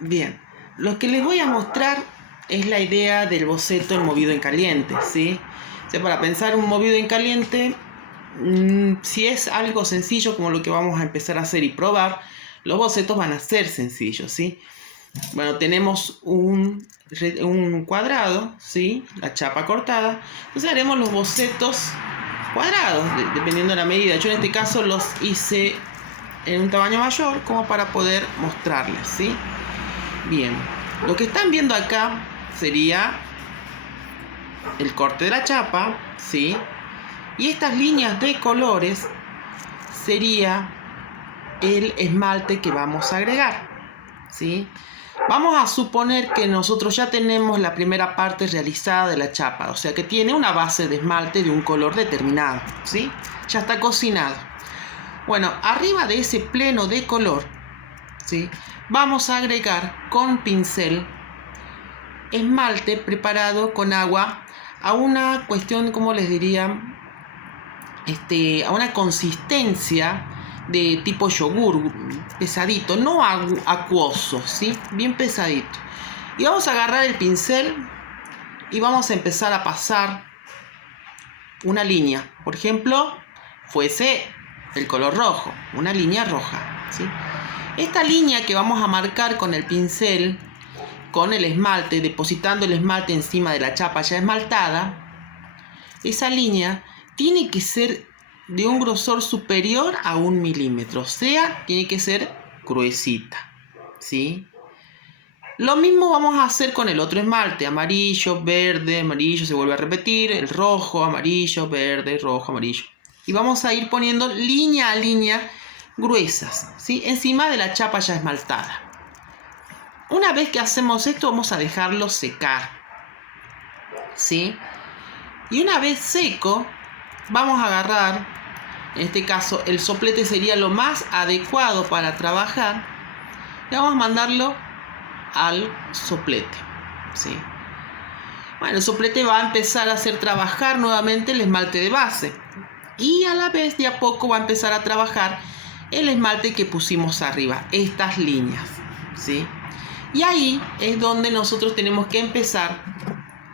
Bien, lo que les voy a mostrar es la idea del boceto en movido en caliente, ¿sí? O sea, para pensar un movido en caliente, si es algo sencillo como lo que vamos a empezar a hacer y probar, los bocetos van a ser sencillos, ¿sí? Bueno, tenemos un cuadrado, ¿sí? La chapa cortada. Entonces haremos los bocetos cuadrados, dependiendo de la medida. Yo en este caso los hice en un tamaño mayor como para poder mostrarles, ¿sí? Bien, lo que están viendo acá sería el corte de la chapa, ¿sí? Y estas líneas de colores sería el esmalte que vamos a agregar, ¿sí? Vamos a suponer que nosotros ya tenemos la primera parte realizada de la chapa, o sea que tiene una base de esmalte de un color determinado, ¿sí? Ya está cocinado. Bueno, arriba de ese pleno de color, ¿sí? Vamos a agregar con pincel esmalte preparado con agua a una cuestión, como les diría, a una consistencia de tipo yogur, pesadito, no acuoso, ¿sí? Bien pesadito. Y vamos a agarrar el pincel y vamos a empezar a pasar una línea. Por ejemplo, fuese el color rojo, una línea roja, ¿sí? Esta línea que vamos a marcar con el pincel, con el esmalte, depositando el esmalte encima de la chapa ya esmaltada, esa línea tiene que ser de un grosor superior a 1 milímetro, o sea, tiene que ser gruesita, ¿sí? Lo mismo vamos a hacer con el otro esmalte, amarillo, verde, amarillo, se vuelve a repetir, el rojo, amarillo, verde, rojo, amarillo. Y vamos a ir poniendo línea a línea gruesas, ¿sí? Encima de la chapa ya esmaltada. Una vez que hacemos esto, vamos a dejarlo secar, ¿sí? Y una vez seco, vamos a agarrar, en este caso el soplete sería lo más adecuado para trabajar, y vamos a mandarlo al soplete, ¿sí? Bueno, el soplete va a empezar a hacer trabajar nuevamente el esmalte de base, y a la vez de a poco va a empezar a trabajar el esmalte que pusimos arriba, estas líneas, ¿sí? Y ahí es donde nosotros tenemos que empezar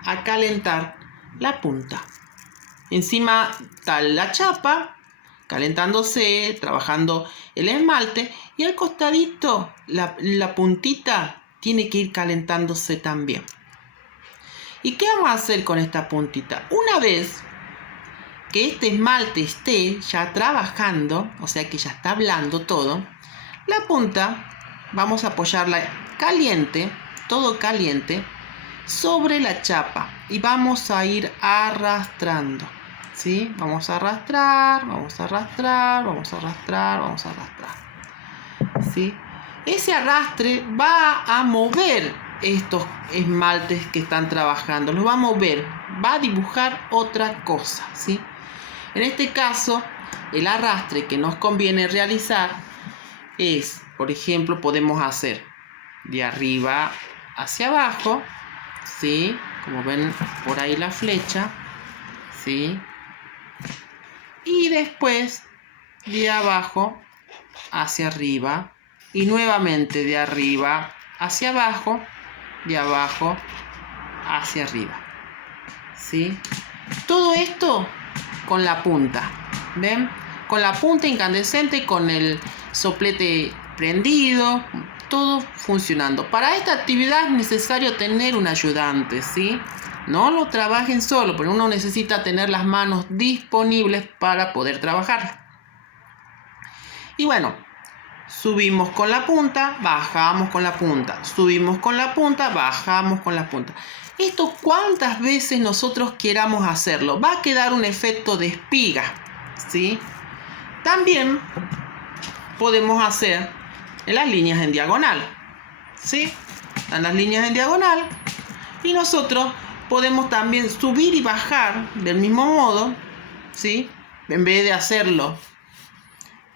a calentar la punta. Encima está la chapa calentándose, trabajando el esmalte, y al costadito la puntita tiene que ir calentándose también. ¿Y qué vamos a hacer con esta puntita? Una vez que este esmalte esté ya trabajando, o sea que ya está blando todo, la punta vamos a apoyarla caliente, todo caliente, sobre la chapa y vamos a ir arrastrando, ¿sí? Vamos a arrastrar, vamos a arrastrar, vamos a arrastrar, vamos a arrastrar, ¿sí? Ese arrastre va a mover estos esmaltes que están trabajando, los va a mover, va a dibujar otra cosa, ¿sí? En este caso, el arrastre que nos conviene realizar es, por ejemplo, podemos hacer de arriba hacia abajo, ¿sí? Como ven por ahí la flecha, ¿sí? Y después de abajo hacia arriba y nuevamente de arriba hacia abajo, de abajo hacia arriba, ¿sí? Todo esto con la punta, ¿ven? Con la punta incandescente, con el soplete prendido, todo funcionando. Para esta actividad es necesario tener un ayudante, ¿sí? No lo trabajen solo, pero uno necesita tener las manos disponibles para poder trabajar. Y bueno, subimos con la punta, bajamos con la punta, subimos con la punta, bajamos con la punta. Esto cuantas veces nosotros queramos hacerlo, va a quedar un efecto de espiga, ¿sí? También podemos hacer en las líneas en diagonal, ¿sí? Están las líneas en diagonal y nosotros podemos también subir y bajar del mismo modo, ¿sí? En vez de hacerlo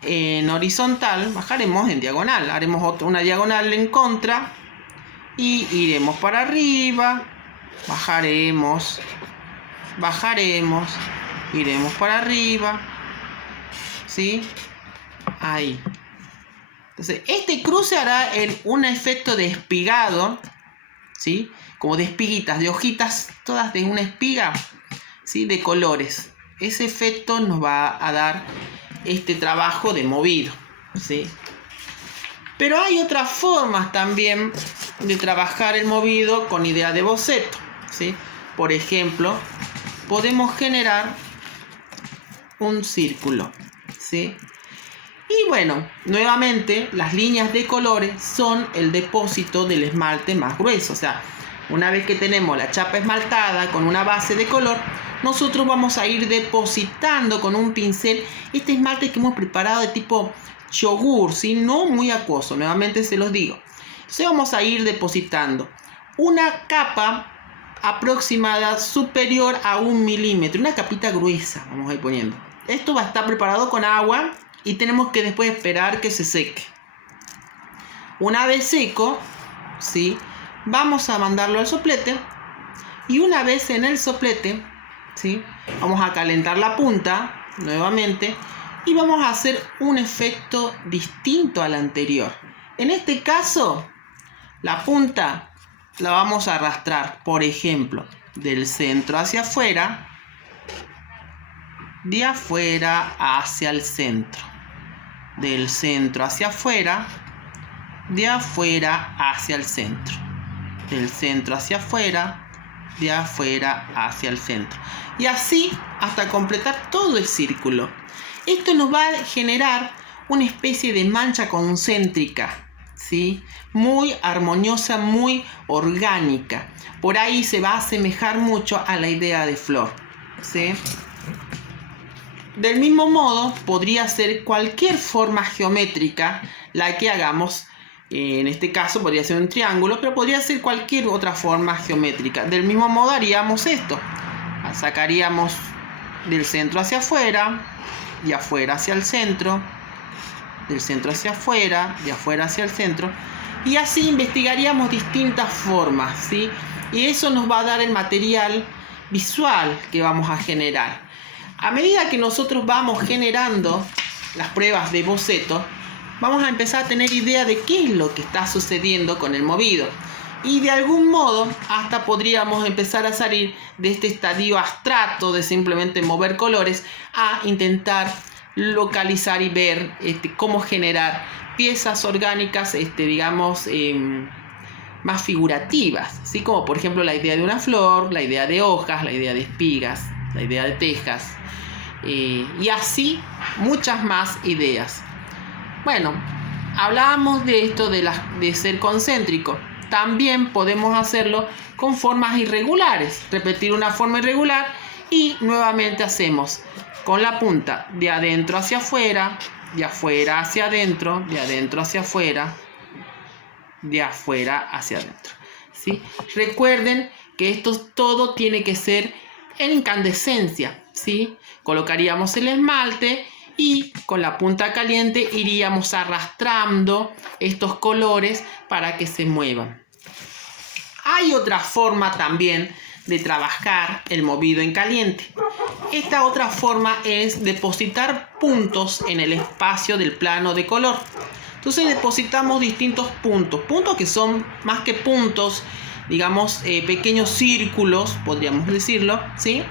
en horizontal, bajaremos en diagonal, haremos una diagonal en contra y iremos para arriba, bajaremos, bajaremos, iremos para arriba, ¿sí? Ahí. Entonces, este cruce hará un efecto de espigado, ¿sí? Como de espiguitas, de hojitas, todas de una espiga, ¿sí? De colores. Ese efecto nos va a dar este trabajo de movido, ¿sí? Pero hay otras formas también de trabajar el movido con idea de boceto, ¿sí? Por ejemplo, podemos generar un círculo, ¿sí? Y bueno, nuevamente las líneas de colores son el depósito del esmalte más grueso. O sea, una vez que tenemos la chapa esmaltada con una base de color, nosotros vamos a ir depositando con un pincel este esmalte que hemos preparado de tipo yogur, ¿sí? No muy acuoso, nuevamente se los digo. Entonces vamos a ir depositando una capa aproximada superior a 1 milímetro, una capita gruesa vamos a ir poniendo. Esto va a estar preparado con agua y tenemos que después esperar que se seque. Una vez seco, ¿sí? Vamos a mandarlo al soplete y una vez en el soplete, ¿sí? Vamos a calentar la punta nuevamente y vamos a hacer un efecto distinto al anterior. En este caso, la punta la vamos a arrastrar, por ejemplo, del centro hacia afuera, de afuera hacia el centro, del centro hacia afuera, de afuera hacia el centro, del centro hacia afuera, de afuera hacia el centro, y así hasta completar todo el círculo. Esto nos va a generar una especie de mancha concéntrica, ¿sí? Muy armoniosa, muy orgánica. Por ahí se va a asemejar mucho a la idea de flor, ¿sí? Del mismo modo, podría ser cualquier forma geométrica la que hagamos. En este caso podría ser un triángulo, pero podría ser cualquier otra forma geométrica. Del mismo modo haríamos esto. Sacaríamos del centro hacia afuera, de afuera hacia el centro, del centro hacia afuera, de afuera hacia el centro. Y así investigaríamos distintas formas, ¿sí? Y eso nos va a dar el material visual que vamos a generar. A medida que nosotros vamos generando las pruebas de boceto, vamos a empezar a tener idea de qué es lo que está sucediendo con el movido. Y de algún modo hasta podríamos empezar a salir de este estadio abstracto de simplemente mover colores a intentar localizar y ver cómo generar piezas orgánicas, digamos, más figurativas, ¿sí? Como por ejemplo la idea de una flor, la idea de hojas, la idea de espigas, la idea de tejas, y así muchas más ideas. Bueno, hablábamos de esto de ser concéntrico. También podemos hacerlo con formas irregulares. Repetir una forma irregular y nuevamente hacemos con la punta de adentro hacia afuera, de afuera hacia adentro, de adentro hacia afuera, de afuera hacia adentro, ¿sí? Recuerden que esto todo tiene que ser en incandescencia, ¿sí? Colocaríamos el esmalte y con la punta caliente iríamos arrastrando estos colores para que se muevan. Hay otra forma también de trabajar el movido en caliente. Esta otra forma es depositar puntos en el espacio del plano de color. Entonces depositamos distintos puntos que son más que puntos, digamos, pequeños círculos, podríamos decirlo, ¿sí?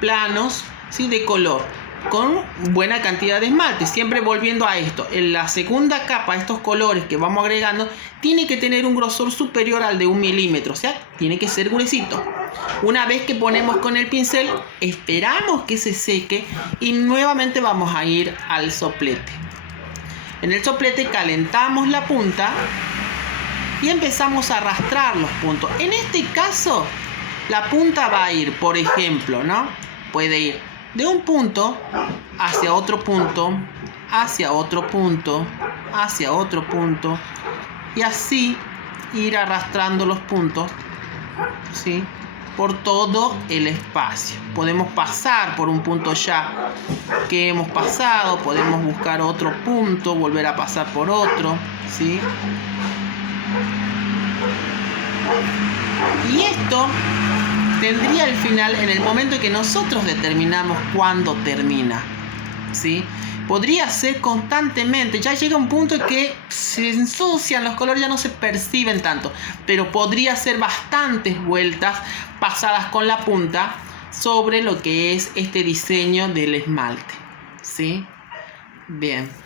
Planos, ¿sí? De color, con buena cantidad de esmalte. Siempre volviendo a esto, en la segunda capa, estos colores que vamos agregando, tiene que tener un grosor superior al de 1 milímetro, o sea, tiene que ser gruesito. Una vez que ponemos con el pincel, esperamos que se seque y nuevamente vamos a ir al soplete. En el soplete calentamos la punta y empezamos a arrastrar los puntos. En este caso, la punta va a ir, por ejemplo, ¿no? Puede ir de un punto hacia otro punto, hacia otro punto, hacia otro punto, y así ir arrastrando los puntos, ¿sí? Por todo el espacio. Podemos pasar por un punto ya que hemos pasado, podemos buscar otro punto, volver a pasar por otro, ¿sí? Y esto tendría el final en el momento que nosotros determinamos cuándo termina, ¿sí? podría ser constantemente, ya llega un punto en que se ensucian los colores, ya no se perciben tanto, pero podría ser bastantes vueltas pasadas con la punta sobre lo que es este diseño del esmalte, ¿sí? Bien.